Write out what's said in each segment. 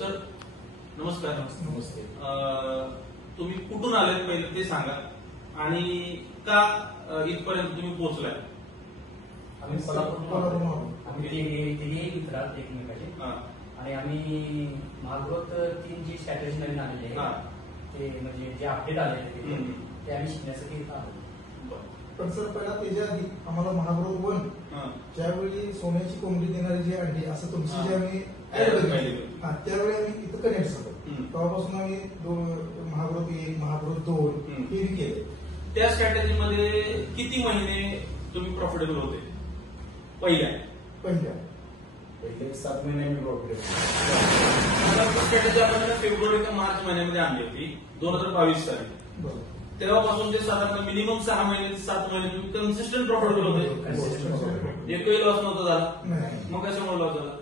Sir नमस्कार. नमस्ते. तुम्ही कुठून आलेत पहिले ते सांगा आणि का इथपर्यंत तुम्ही पोहोचलाय? आम्ही आम्ही तिघे मित्र आहोत एकमेकाचे आणि आम्ही महाग्रोथ 3 जी स्ट्रॅटेजी नवीन आलेली आहे ते म्हणजे जे अपडेट आले ते आम्ही शिकण्यासाठी इथं आलो. पण सर पहिला त्याच्या आधी आम्हाला महाग्रोथ 1 ज्यावेळी सोन्याची कोंबडी देणारी जी अंडी असं तुमची जे आम्ही त्यावेळी आम्ही इथं कनेक्ट झालो. तेव्हापासून आम्ही महाग्रोथ 1 महाग्रोथ 2 हे केले. त्या स्ट्रॅटेजी मध्ये किती महिने तुम्ही प्रॉफिटेबल होते? पहिल्या 7 महिने मी प्रॉफिटेबल. स्ट्रॅटेजी आपण फेब्रुवारी का मार्च महिन्यामध्ये आणली होती 2022 साली. तेव्हापासून ते साधारण मिनिमम 6 महिने 7 महिने तुम्ही कन्सिस्टंट प्रॉफिटेबल होते. एकही लॉस नव्हता झाला. मग कशामुळे लॉस झाला?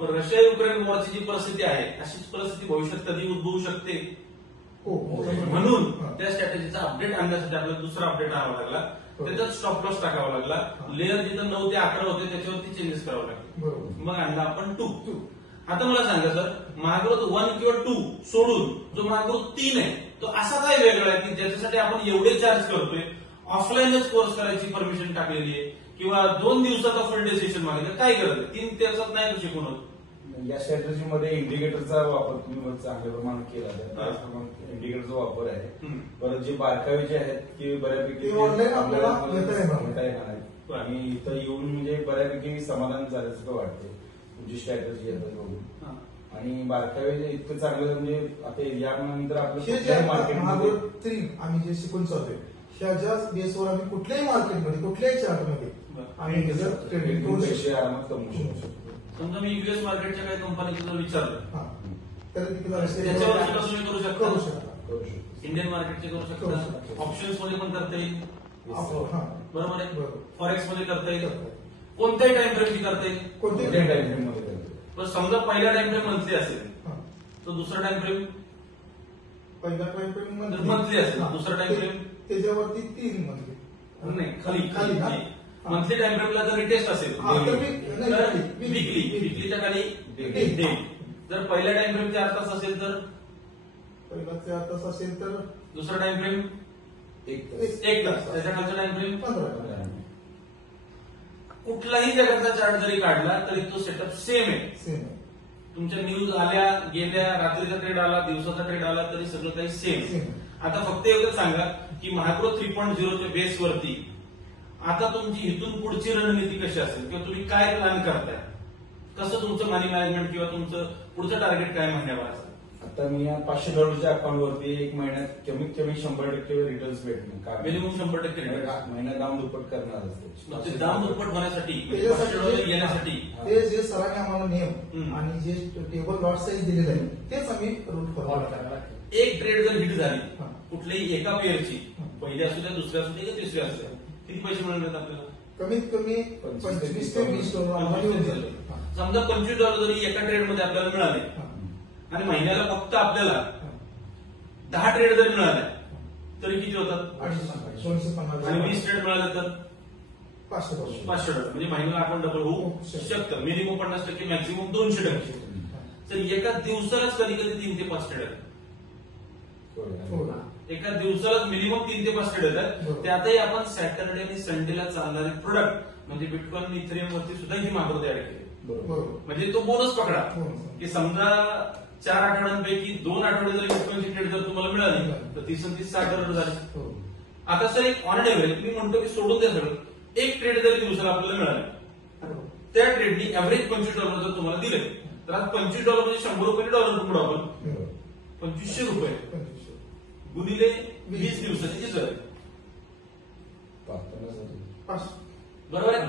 रशिया युक्रेन वॉरची जी परिस्थिती आहे अशीच परिस्थिती भविष्यात कधी उद्भवू शकते. म्हणून त्या स्ट्रॅटेजीचा अपडेट आणण्यासाठी आपल्याला दुसरा अपडेट आणावा लागला. त्याच्यात स्टॉप लॉस टाकावा लागला. लेअर जिथं 9 ते 11 होते त्याच्यावरती चेंजेस करावं लागले. मग आणला आपण 2. आता मला सांगा सर, महाग्रोथ 1 किंवा 2 सोडून जो महाग्रोथ 3 आहे तो असा काय वेगळा आहे की ज्याच्यासाठी आपण एवढे चार्ज करतोय? ऑफलाईनच कोर्स करायची परमिशन टाकलेली आहे किंवा 2 दिवसाचा फुल डे सेशन मागितलं, काय गरज आहे? 3 दिवसात नाही तो शिकून होत. या स्ट्रॅटेजीमध्ये इंडिकेटरचा वापर तुम्ही चांगल्या प्रमाणात केला इंडिकेटरचा वापर आहे. परत जे बारकावे जे आहेत की बऱ्यापैकी ऑनलाईन आपल्याला आणि इथं येऊन म्हणजे बऱ्यापैकी समाधान झाल्याचं वाटते तुमची स्ट्रॅटेजी आहे बघून. आणि बारकावे इतकं चांगलं म्हणजे आता यानंतर आपलं महाग्रोथ 3 आम्ही जे शिकून चालतोय ह्याच्या बेसवर आम्ही कुठल्याही मार्केटमध्ये कुठल्याही चार्टमध्ये आम्ही ट्रेडिंग करू शकतो. आरामात कमवू शकतो. समजा मी युएस मार्केटच्या काही कंपनीचं विचारलं तर त्याच्यावर सुद्धा तुम्ही करू शकता. करू शकतो. इंडियन मार्केटचे करू शकता. ऑप्शन्स मध्ये पण करता येईल. बरोबर आहे. फॉरेक्स मध्ये करता येईल. कोणत्याही टाइम फ्रेमची करता येईल. कोणत्याही टाइम फ्रेम मध्ये करता. पण समजा पहिला टाइम फ्रेम मंथली असेल तर दुसरा टाइम फ्रेम पहिला टाइम फ्रेम मंथली असेल, दुसरा टाइम फ्रेम त्याच्यावरती 3 मंथली नाही खाली मंथली टाइम फ्रेमला जर रिटेस्ट असेल तर विकलीच्या खाली डे. जर पहिल्या टाइम फ्रेम 4 तास असेल तर पहिला 4 तास असेल तर दुसरा टाइम फ्रेम 1 तास. त्याच्या खालचा टाइम फ्रेम 15. कुठलाही जगाचा चार्ट जरी काढला तरी तो सेटअप सेम आहे. तुमच्या न्यूज आल्या गेल्या, रात्रीचा ट्रेड आला, दिवसाचा ट्रेड आला तरी सगळं काही सेम. आता फक्त एवढंच सांगा की महाग्रोथ 3.0च्या बेसवरती आता तुमची इथून पुढची रणनीती कशी असेल किंवा तुम्ही काय प्लॅन करताय? कसं तुमचं मनी मॅनेजमेंट किंवा तुमचं पुढचं टार्गेट काय महिन्यावर असेल? आता मी $500च्या अकाउंटवरती 1 महिन्यात कमीत कमी 100% रिटर्न्स भेटणार. मिनिमम 100% महिन्यात दाम दुप्पट करणार असते. दाम दुप्पट होण्यासाठी येण्यासाठी ते जे सरांनी आम्हाला नियम आणि जे टेबल लॉट साईज दिलेलं आहे तेच आम्ही रूल फॉलो करायला. एक ट्रेड जर हिट झाली कुठल्याही एका पेअरची, पहिली असू द्या, दुसरी असू द्या, तिसरी असू द्या, किती पैसे मिळणार आपल्याला? कमीत कमी 25 ते 20 डॉलर. समजा $25 जरी एका ट्रेड मध्ये आपल्याला मिळाले आणि महिन्याला फक्त आपल्याला 10 ट्रेड जरी मिळाले तरी किती होतात? 250. आणि 20 ट्रेड मिळाले तर $500. म्हणजे महिन्याला आपण डबल होऊ शकतं. Minimum 50%, maximum 200%. तर एका दिवसालाच कधी कधी 3 ते 5 ट्रेड आहेत. एका दिवसालाच मिनिमम 3 ते 5 ट्रेड येतात. त्यातही आपण सॅटर्डे आणि संडेला चालणारे प्रोडक्ट म्हणजे बिटकॉइन, इथेरियम वरती सुद्धा ही महाग्रोथ तयार केली. म्हणजे तो बोनस पकडा की समजा 4 आठवड्यांपैकी 2 आठवडे जरी बिटकॉइनची ट्रेड जर तुम्हाला मिळाली तर 30-60 झाली. आता सर एक ऑन एव्हरेज मी म्हणतो की सोडून द्या सगळं, एक ट्रेड जरी दिवसाला आपल्याला मिळाली त्या ट्रेडनी एव्हरेज $25 जर तुम्हाला दिले तर आज $25 म्हणजे $100 पकडू आपण, $2500 गुणिले 20 दिवसाची इजर बरोबर आहे.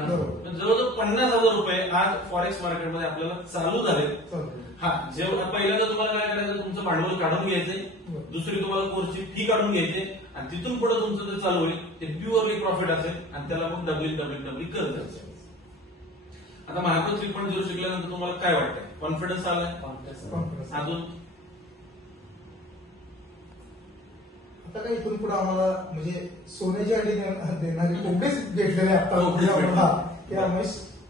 जवळजवळ $50,000 आज फॉरेक्स मार्केटमध्ये आपल्याला चालू झाले. जेव्हा पहिल्यांदा तुम्हाला काय करायचं, तुमचं भांडवल काढून घ्यायचंय, दुसरी तुम्हाला कोर्सची फी काढून घ्यायची आणि तिथून पुढे तुमचं जे चालू होईल ते प्युअरली प्रॉफिट असेल आणि त्याला मग डब्ल्यू करत असेल. आता महाग्रोथ 3.0 शिकल्यानंतर तुम्हाला काय वाटतंय? कॉन्फिडन्स आलाय? अजून आता काय इथून पुढे आम्हाला म्हणजे सोन्याची अंडी देणारी कोंबडीच भेटलेले आता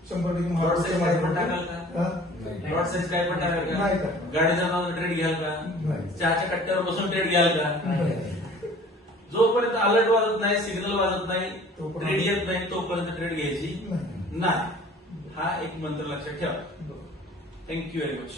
100% Broad size काय पण टाकाल हा? का? ब्रॉड साईज काय पण टाकाल नाही का? टाकणार. गाडी चालवताना ट्रेड घ्याल का? नाही. चहाच्या कट्ट्यावर बसून ट्रेड घ्याल का? नाही. जोपर्यंत अलर्ट वाजत नाही, सिग्नल वाजत नाही, तोपर्यंत- ट्रेड येत नाही, तोपर्यंत ट्रेड घ्यायची नाही. नाही. हा एक मंत्र लक्षात ठेवा. बरोबर. Thank you very much.